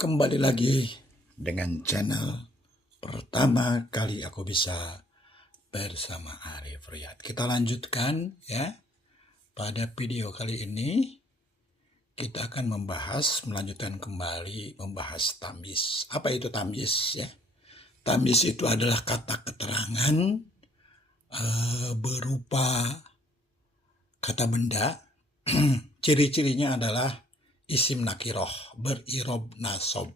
Kembali lagi dengan channel pertama kali aku bisa bersama Arif Riyad. Kita lanjutkan ya. Pada video kali ini kita akan melanjutkan kembali membahas tamyiz. Apa itu tamyiz ya? Tamyiz itu adalah kata keterangan berupa kata benda. Ciri-cirinya adalah isim nakiroh berirob nasob,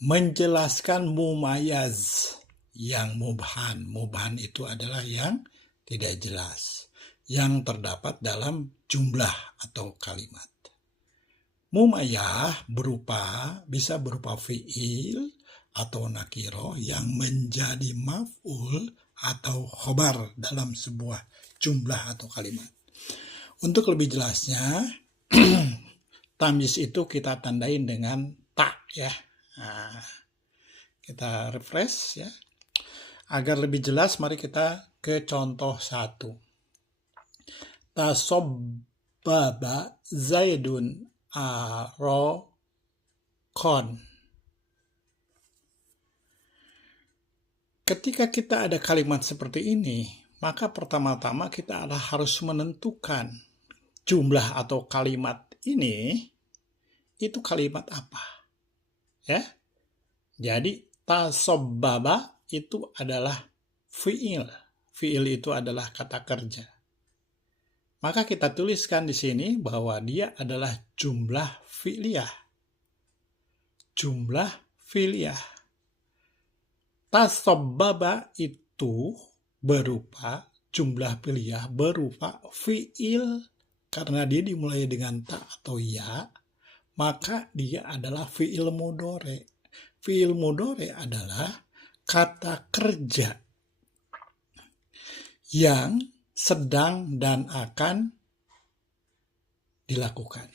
menjelaskan mumayaz yang mubhan. Mubhan itu adalah yang tidak jelas, yang terdapat dalam jumlah atau kalimat. Mumayyah bisa berupa fi'il atau nakiroh yang menjadi maf'ul atau khobar dalam sebuah jumlah atau kalimat. Untuk lebih jelasnya, tamyiz itu kita tandain dengan ta ya. Nah, kita refresh ya. Agar lebih jelas, mari kita ke contoh 1. Tasobbaba Zaidun arokon. Ketika kita ada kalimat seperti ini, maka pertama-tama kita harus menentukan jumlah atau kalimat ini itu kalimat apa. Ya. Jadi tasobbaba itu adalah fi'il. Fi'il itu adalah kata kerja. Maka kita tuliskan di sini bahwa dia adalah jumlah fi'liyah. Jumlah fi'liyah. Tasobbaba itu berupa jumlah fi'liyah berupa fi'il. Karena dia dimulai dengan ta atau ya, maka dia adalah fi'il mudhari. Fi'il mudhari adalah kata kerja yang sedang dan akan dilakukan.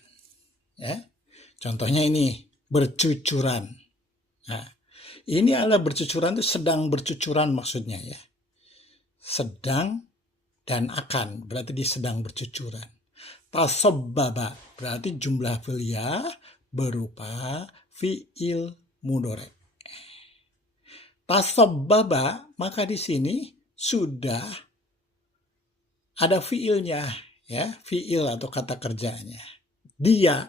Ya. Contohnya ini, bercucuran. Nah, ini adalah bercucuran itu sedang bercucuran maksudnya ya. Sedang dan akan, berarti dia sedang bercucuran. Tasobbaba berarti jumlah fi'liyah berupa fi'il mudhari. Tasobbaba, maka di sini sudah ada fi'ilnya ya, fi'il atau kata kerjanya. Dia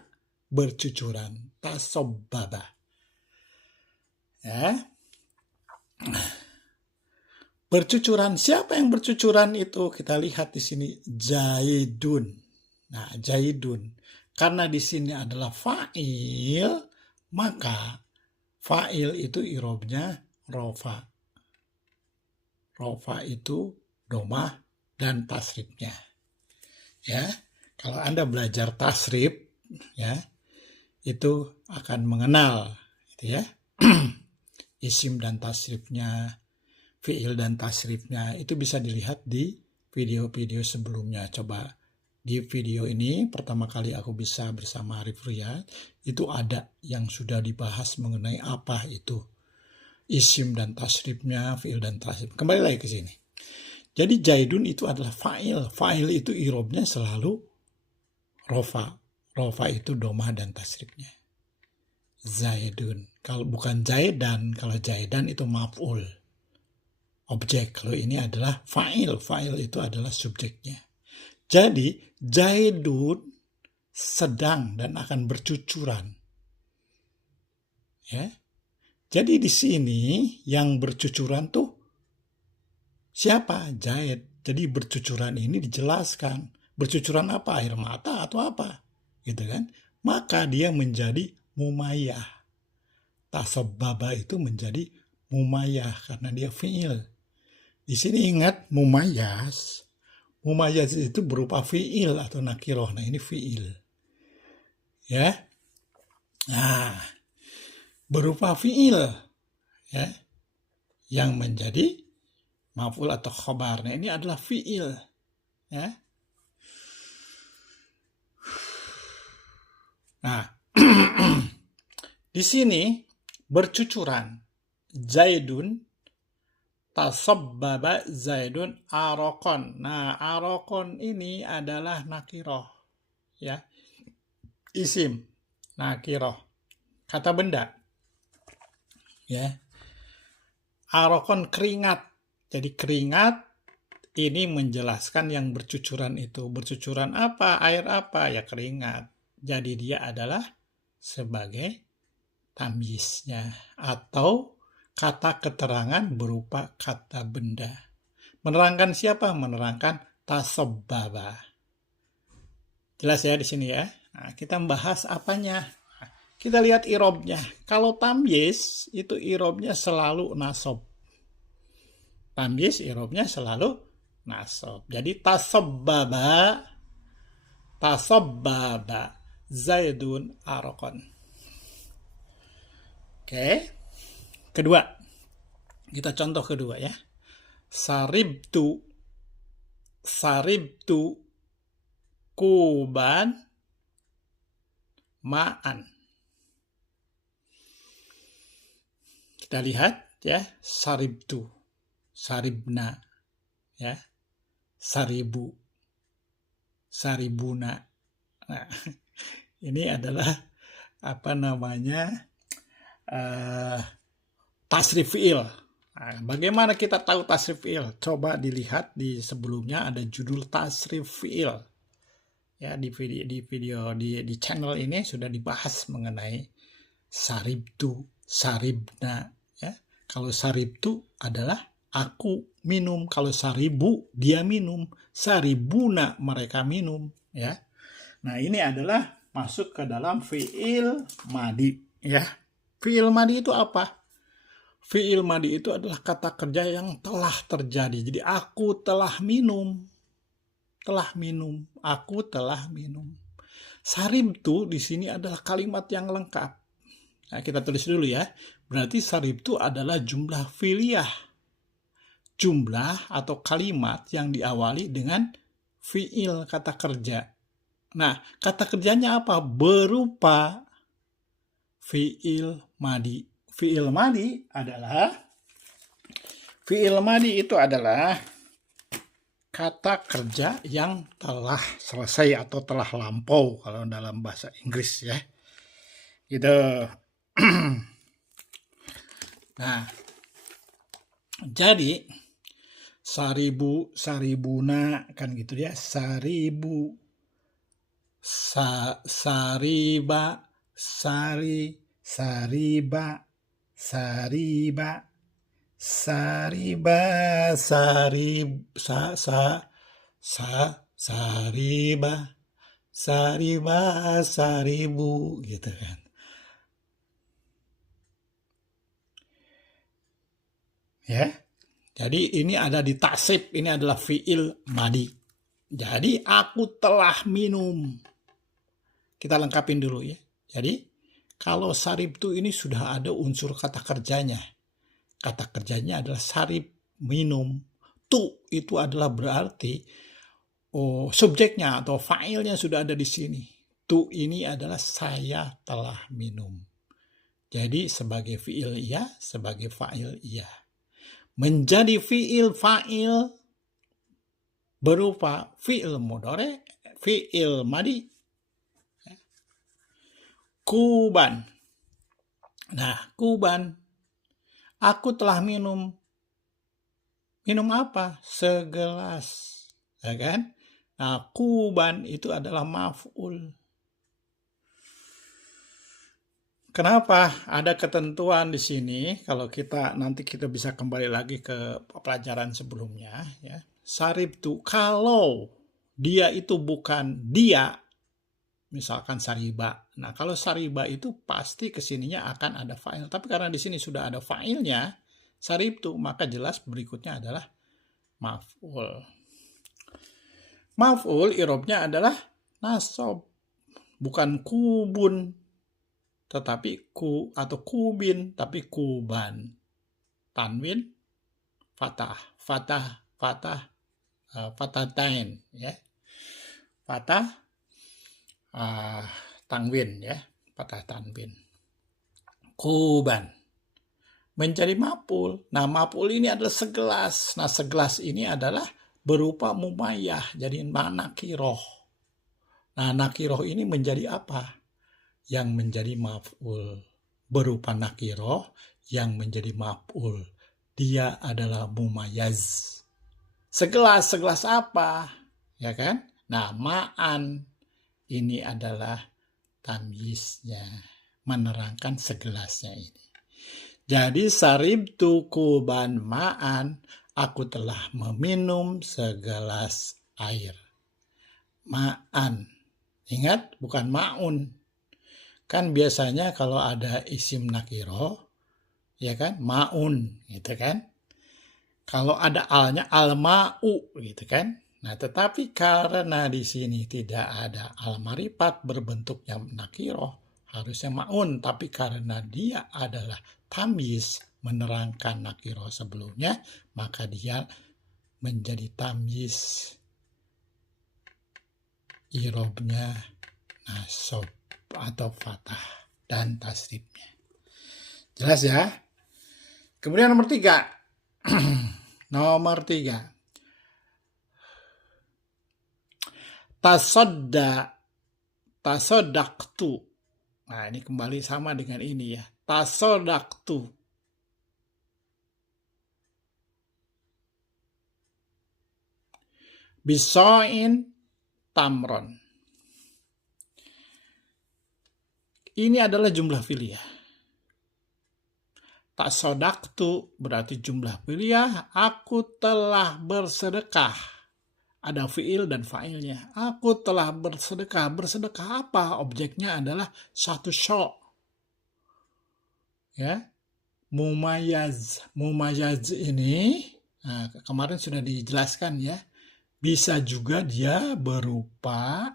bercucuran, tasobbaba. Ya. Bercucuran, siapa yang bercucuran itu? Kita lihat di sini Zaidun. Nah, Zaidun. Karena di sini adalah fa'il, maka fa'il itu irobnya rofa. Rofa itu domah dan tasrifnya. Ya, kalau Anda belajar tasrif, ya, itu akan mengenal, gitu ya, isim dan tasrifnya, fi'il dan tasrifnya, itu bisa dilihat di video-video sebelumnya. Coba di video ini pertama kali aku bisa bersama Arif Riyad, itu ada yang sudah dibahas mengenai apa itu isim dan tasrifnya, fi'il dan tasrif. Kembali lagi ke sini. Jadi Zaidun itu adalah fa'il. Fa'il itu irobnya selalu rofa. Rofa itu domah dan tasrifnya. Zaidun. Kalau bukan Zaidan, kalau Zaidan itu maf'ul. Objek. Kalau ini adalah fa'il. Fa'il itu adalah subjeknya. Jadi Zaidun sedang dan akan bercucuran. Ya. Jadi di sini yang bercucuran tuh siapa? Zaid. Jadi bercucuran ini dijelaskan. Bercucuran apa? Air mata atau apa? Gitu kan? Maka dia menjadi mumayyah. Tasobbaba itu menjadi mumayyah karena dia fi'il. Di sini ingat mumayyaz. Mumayyaz itu berupa fi'il atau nakiroh. Nah, ini fi'il. Ya. Nah, berupa fi'il ya, yang menjadi maf'ul atau khobar. Nah, ini adalah fi'il ya. Nah, di sini bercucuran Zaidun, tasobbaba Zaidun arokon. Nah, arokon ini adalah nakiroh ya, isim nakiroh. kata benda. Ya. Arokon keringat. Jadi keringat ini menjelaskan yang bercucuran itu. Bercucuran apa? Air apa? Ya keringat. Jadi dia adalah sebagai tamyiznya atau kata keterangan berupa kata benda. Menerangkan siapa? Menerangkan tasabbaba. Jelas ya di sini ya. Nah, kita membahas apanya. Kita lihat irobnya. Kalau tamyiz itu irobnya selalu nasab. Tamyiz irobnya selalu nasab. Jadi tasabbaba Zaidun arokon. Oke. Kedua. Kita contoh kedua ya. Saribtu kuban ma'an. Kita lihat ya, saribtu, saribna, ya, saribu, saribuna. Nah, ini adalah apa namanya tasrif fi'il. Nah, bagaimana kita tahu tasrif fi'il? Coba dilihat di sebelumnya ada judul tasrif fi'il. Ya, di channel ini sudah dibahas mengenai saribtu, saribna. Ya, kalau saribtu adalah aku minum, kalau saribu dia minum, saribuna mereka minum. Ya, nah ini adalah masuk ke dalam fi'il madi. Ya, fi'il madi itu apa? Fi'il madi itu adalah kata kerja yang telah terjadi. Jadi aku telah minum. Aku telah minum. Saribtu di sini adalah kalimat yang lengkap. Nah, kita tulis dulu ya. Berarti saribtu adalah jumlah fi'liyah. Jumlah atau kalimat yang diawali dengan fi'il kata kerja. Nah, kata kerjanya apa? Berupa fi'il madi. Fi'il madi itu adalah kata kerja yang telah selesai atau telah lampau kalau dalam bahasa Inggris ya. Gitu. Nah, jadi saribu, saribuna kan gitu ya. Saribu, sariba, sariba, sariba, saribu gitu kan. Ya. Jadi ini ada di tasrif, ini adalah fi'il madi. Jadi aku telah minum. Kita lengkapin dulu ya. Jadi kalau saribtu ini sudah ada unsur kata kerjanya. Kata kerjanya adalah sarib, minum. Tu itu adalah berarti subjeknya atau fa'ilnya sudah ada di sini. Tu ini adalah saya telah minum. Jadi sebagai fi'il iya, sebagai fa'il iya. Menjadi fi'il fa'il berupa fi'il mudhari, fi'il madi, kuban. Nah, kuban. Aku telah minum. Minum apa? Segelas. Ya kan? Nah, kuban itu adalah maf'ul. Kenapa ada ketentuan di sini? Kalau nanti kita bisa kembali lagi ke pelajaran sebelumnya. Ya. Saribtu, kalau dia itu bukan dia, misalkan sariba. Nah, kalau sariba itu pasti kesininya akan ada fa'il. Tapi karena di sini sudah ada fa'ilnya, saribtu, maka jelas berikutnya adalah maf'ul. Maf'ul irobnya adalah nasab. Bukan kubun, tetapi atau kubin, tapi kuban. Tanwin, fatatain, ya. Fatah, tanwin ya, patah tanwin. Kuban menjadi maf'ul. Nah, maf'ul ini adalah segelas. Nah, segelas ini adalah berupa mumayyah, jadi nakiroh. Nah, nakiroh ini menjadi apa? Yang menjadi maf'ul. berupa nakiroh yang menjadi maf'ul. Dia adalah mumayaz. Segelas apa? Ya kan? Nah, ma'an ini adalah tamyiznya, menerangkan segelasnya ini. Jadi saribtu kuban ma'an, aku telah meminum segelas air. Ma'an. Ingat, bukan ma'un. Kan biasanya kalau ada isim nakiro, ya kan, ma'un, gitu kan. Kalau ada alnya al-ma'u, gitu kan. Nah, tetapi karena di sini tidak ada al-marifat berbentuknya nakiro, harusnya ma'un. Tapi karena dia adalah tamyiz, menerangkan nakiro sebelumnya, maka dia menjadi tamyiz. Irobnya nasob atau fathah dan tasrifnya. Jelas ya? Kemudian nomor 3. Nomor 3. Tasodaktu. Nah, ini kembali sama dengan ini ya. Tasodaktu. Bisoin tamron. Ini adalah jumlah fi'liyah. Tasodaktu berarti jumlah fi'liyah. Aku telah bersedekah. Ada fi'il dan fa'ilnya. Aku telah bersedekah. Bersedekah apa? Objeknya adalah satu syo'. Ya. Mumayaz. Mumayaz ini, nah, kemarin sudah dijelaskan ya. Bisa juga dia berupa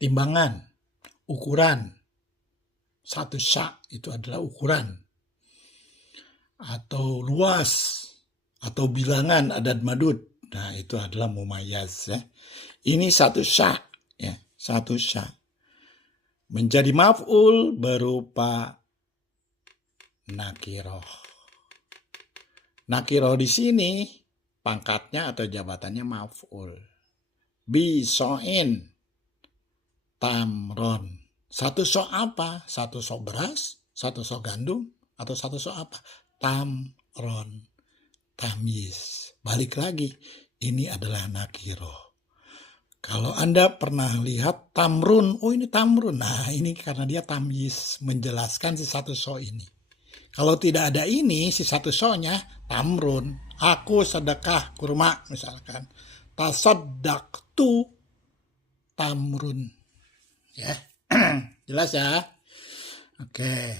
timbangan, ukuran. Satu sya' itu adalah ukuran. Atau luas. Atau bilangan adad madud. Nah, itu adalah mumayaz ya. Ini satu sya', ya, satu sya'. Menjadi maf'ul berupa nakiroh. Nakiroh di sini pangkatnya atau jabatannya maf'ul. Bisoin tamron. Satu sok apa? Satu sok beras, satu sok gandum, atau satu sok apa? Tamron. Tamyiz. Balik lagi, ini adalah nakiro. Kalau Anda pernah lihat tamrun, oh ini tamrun. Nah, ini karena dia tamyiz, menjelaskan si satu so ini. Kalau tidak ada ini, si satu so-nya tamrun. Aku sedekah kurma misalkan. Tasaddaqtu tamrun. Ya. Jelas ya? Oke.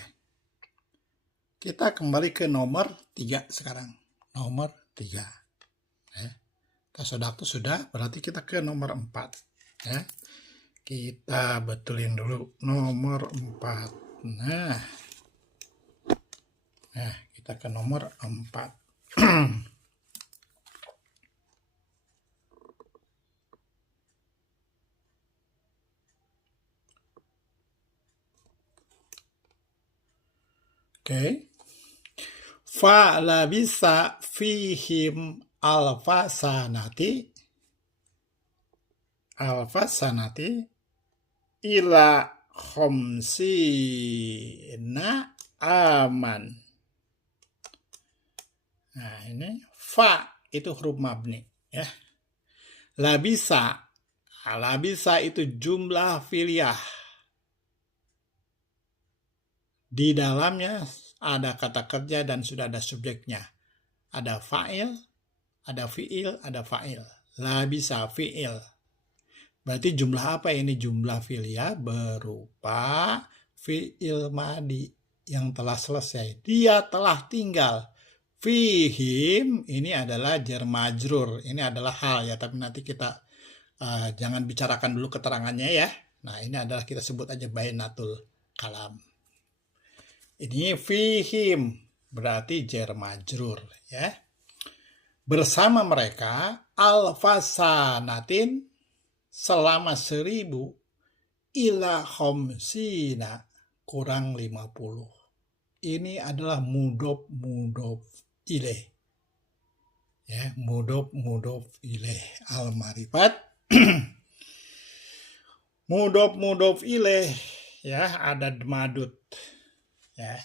Kita kembali ke nomor 3 sekarang. Nomor 3. Ya. Tasaddaqtu sudah, berarti kita ke nomor 4. Ya. Kita betulin dulu nomor 4. Nah, kita ke nomor 4. Oke. Fa labisa fihim alfa sanati ila khamsina aman. Nah, ini fa itu huruf mabni ya. Labisa. Labisa itu jumlah fi'liyah. Di dalamnya ada kata kerja dan sudah ada subjeknya. Ada fa'il, ada fi'il, ada fa'il. Labisa fi'il. Berarti jumlah apa ini? Jumlah fi'liyah berupa fi'il madi yang telah selesai. Dia telah tinggal. Fihim ini adalah jar majrur. Ini adalah hal ya, tapi nanti kita jangan bicarakan dulu keterangannya ya. Nah, ini adalah kita sebut aja bainatul kalam. Ini fihim berarti jar majrur ya. Bersama mereka alfasanatin selama 1000 ila khamsina kurang 50. Ini adalah mudhof ilaih. Ya, mudhof ilaih al-marifat. Mudhof ilaih ya, adad madud ya.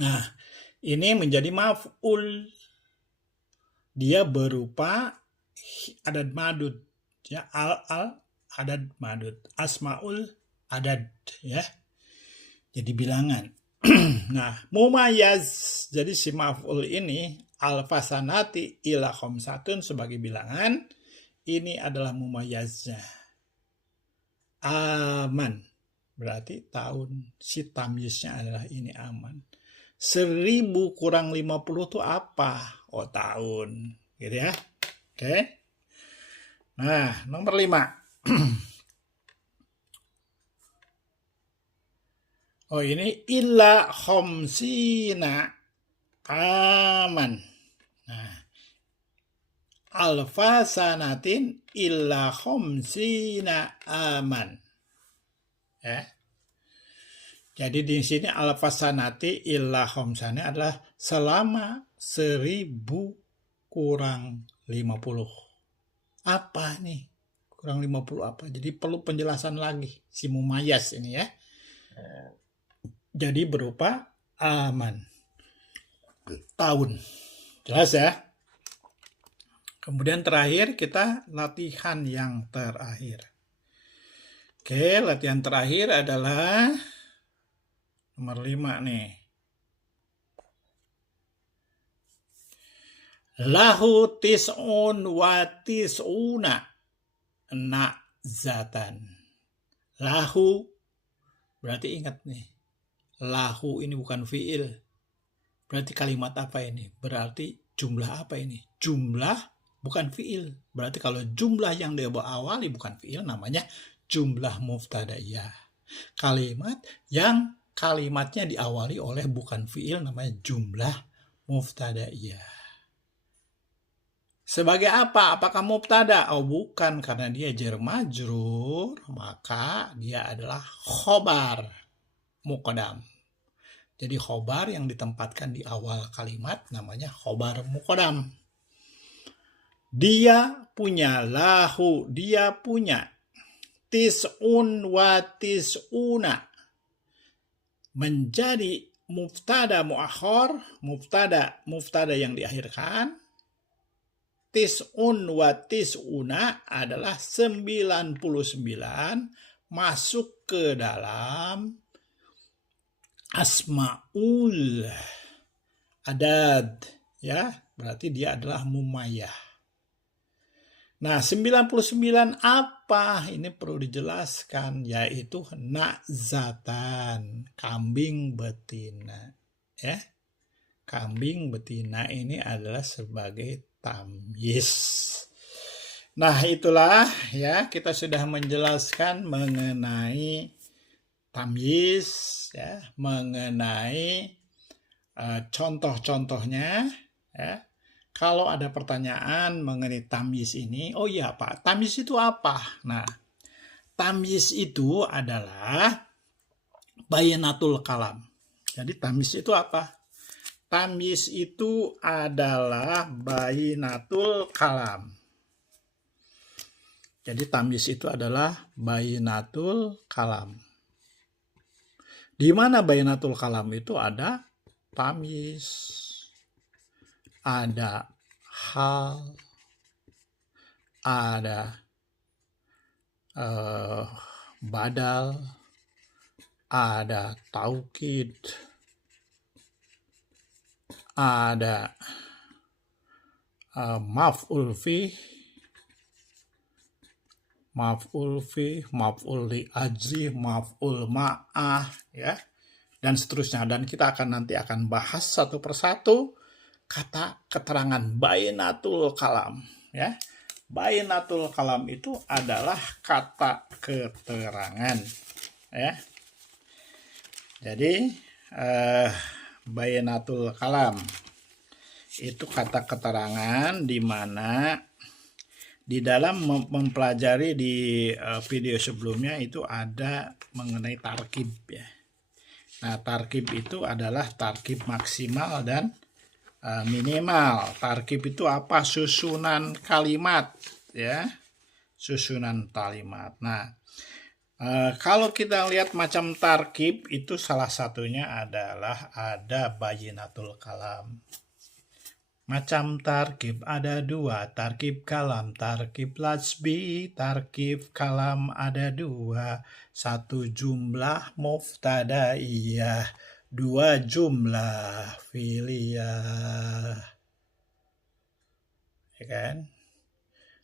Nah, ini menjadi maf'ul. Dia berupa adad madud ya, al adad madud, asmaul adad ya. Jadi bilangan. Nah, mumayaz, jadi si maf'ul ini alfasanati ila khamsatun sebagai bilangan, ini adalah mumayaznya. Aman, berarti tahun, si tamyiznya adalah ini aman. 1000 kurang 50 itu apa? Oh, tahun, gitu ya. Oke. Nah, nomor 5. Oh, ini illa khamsina aman. Nah, alfa sanatin illa khamsina aman. Ya. Jadi di sini alfa sanati illa khamsana adalah selama 1000 kurang 50. Apa nih? Kurang 50 apa? Jadi perlu penjelasan lagi si mumayaz ini ya. Jadi berupa aman. Tahun. Jelas ya? Kemudian terakhir kita latihan yang terakhir. Oke, latihan terakhir adalah nomor 5 nih. Lahu tis'un wa tis'una na'zatan. Lahu, berarti ingat nih. Lahu ini bukan fi'il. Berarti kalimat apa ini? Berarti jumlah apa ini? Jumlah bukan fi'il. Berarti kalau jumlah yang diawali bukan fi'il namanya jumlah mubtadaiyah. Kalimat yang kalimatnya diawali oleh bukan fi'il namanya jumlah mubtadaiyah. Sebagai apa? Apakah mubtada? Oh, bukan, karena dia jar majrur, maka dia adalah khobar muqaddam. Jadi khobar yang ditempatkan di awal kalimat namanya khobar muqaddam. Dia punya, lahu, dia punya, tis'un wa tis'una, menjadi mubtada muakhar, mubtada yang diakhirkan. Tis'un wa tis'una adalah 99 masuk ke dalam asmaul adad ya, berarti dia adalah mumayyah. Nah, 99 apa? Ini perlu dijelaskan, yaitu na'zatan, kambing betina ya. Kambing betina ini adalah sebagai tamyiz. Nah, itulah ya, kita sudah menjelaskan mengenai tamyiz ya, mengenai contoh-contohnya ya. Kalau ada pertanyaan mengenai tamyiz ini, oh iya Pak, tamyiz itu apa? Nah, tamyiz itu adalah bayanatul kalam. Jadi tamyiz itu apa? Tamyiz itu adalah bayinatul kalam. Jadi tamyiz itu adalah bayinatul kalam. Di mana bayinatul kalam itu ada tamyiz, ada hal, ada badal, ada taukid, ada maf'ul fi, maf'ul li ajli, maf'ul ma'ah ya, dan seterusnya. Dan kita nanti akan bahas satu persatu kata keterangan bayinatul kalam ya. Bayinatul kalam itu adalah kata keterangan ya. Jadi bayinatul kalam itu kata keterangan, di mana di dalam mempelajari di video sebelumnya itu ada mengenai tarkib ya. Nah, tarkib itu adalah tarkib maksimal dan minimal. Tarkib itu apa? Susunan kalimat ya, susunan kalimat. Nah, Kalau kita lihat macam tarkib itu salah satunya adalah ada bayinatul kalam. Macam tarkib ada dua, tarkib kalam, tarkib lajbi, tarkib kalam ada dua. Satu jumlah muftadaiyah, dua jumlah fi'liyah. Ya kan?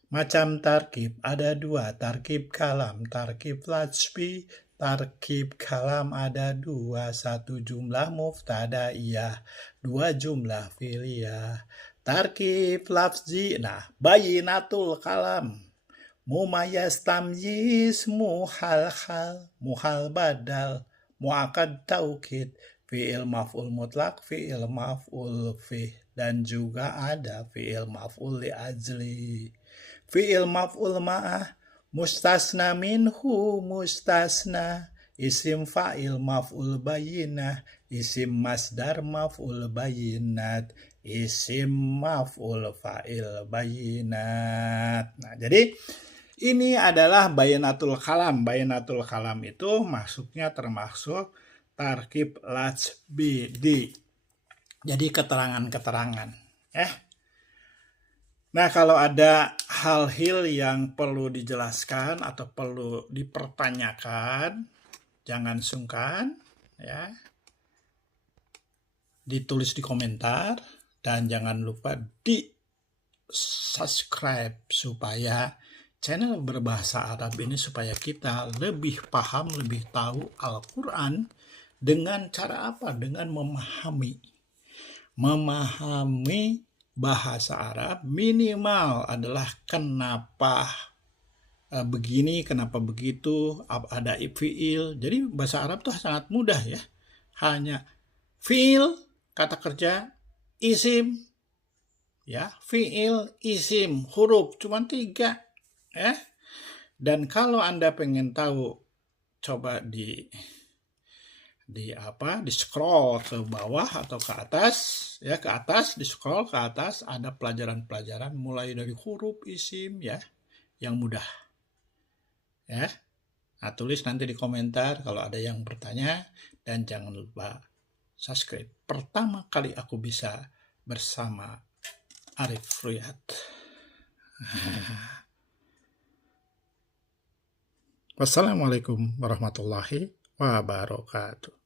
Macam tarkib ada dua, tarkib kalam, tarkib lajbi, tarkib kalam ada dua, satu jumlah muftadaiyah, dua jumlah fi'liyah. Tarkib lafzi, nah bayinatul kalam, mumayyiz tamyiz, muhal badal, muakkad taukid, fi'il maf'ul mutlak, fi'il maf'ul fih, dan juga ada fi'il maf'ul li ajli. Fi'il maf'ul ma'ah, mustasna minhu, mustasna, isim fa'il maf'ul bayinah, isim masdar maf'ul bayinat, isim maf'ul fa'il bayinat. Nah, jadi ini adalah bayinatul kalam. Bayinatul kalam itu masuknya termasuk tarkib lajbi. Jadi keterangan-keterangan. Nah, kalau ada hal-hal yang perlu dijelaskan atau perlu dipertanyakan, jangan sungkan, ya. Ditulis di komentar dan jangan lupa di subscribe supaya channel berbahasa Arab ini supaya kita lebih paham, lebih tahu Al-Quran dengan cara apa? Dengan memahami bahasa Arab minimal adalah kenapa begini, kenapa begitu, ada fi'il. Jadi bahasa Arab tuh sangat mudah ya. Hanya fi'il, kata kerja, isim, ya, fi'il, isim, huruf, cuma 3 ya. Dan kalau Anda pengen tahu, coba di scroll ke bawah atau ke atas, ya, ke atas, di scroll ke atas ada pelajaran-pelajaran mulai dari huruf, isim, ya, yang mudah. Ya. Nah, tulis nanti di komentar kalau ada yang bertanya, dan jangan lupa subscribe. Pertama kali aku bisa bersama Arif Ruyat. Wassalamualaikum warahmatullahi wabarakatuh.